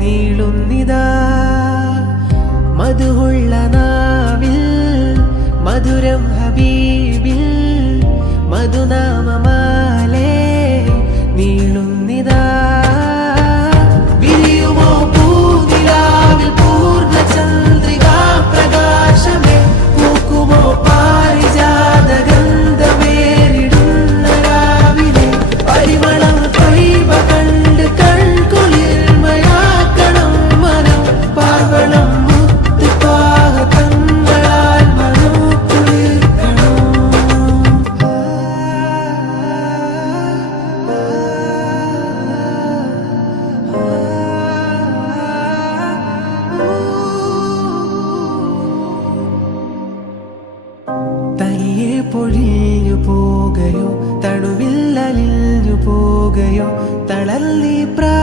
നീളുന്നിതാ. മധുവുള്ള നാവിൽ മധുരം ഹബീബിൽ മധുനാമ പൊഴിഞ്ഞു പോകയോ തണുവില്ലലിഞ്ഞു പോകയോ തളല്ലി പ്രാ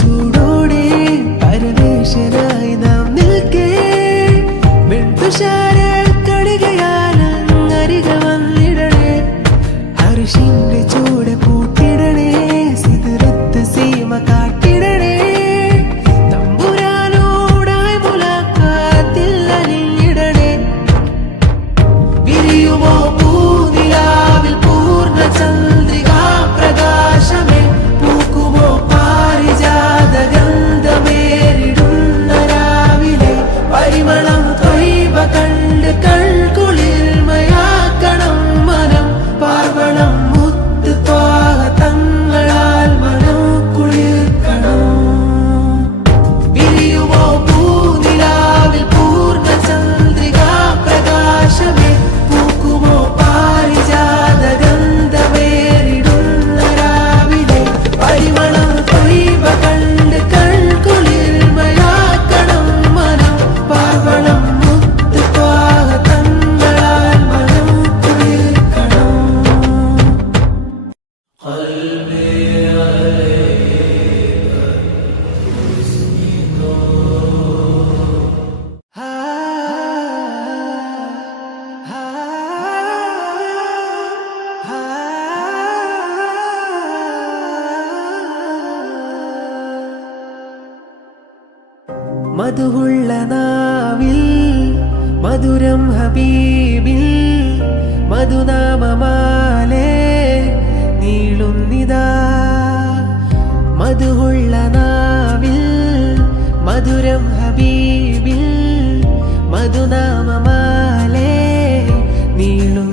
ചൂടോടെ പരമേശ്വരായി നാം നിൽക്കേ. വെൺതുഷാര മധുവുള്ള നാവിൽ മധുരം ഹബീബിൽ മധുവുള്ള നാവിൽ മധുരം ഹബീബിൽ മധുനാമമാലേ നീളും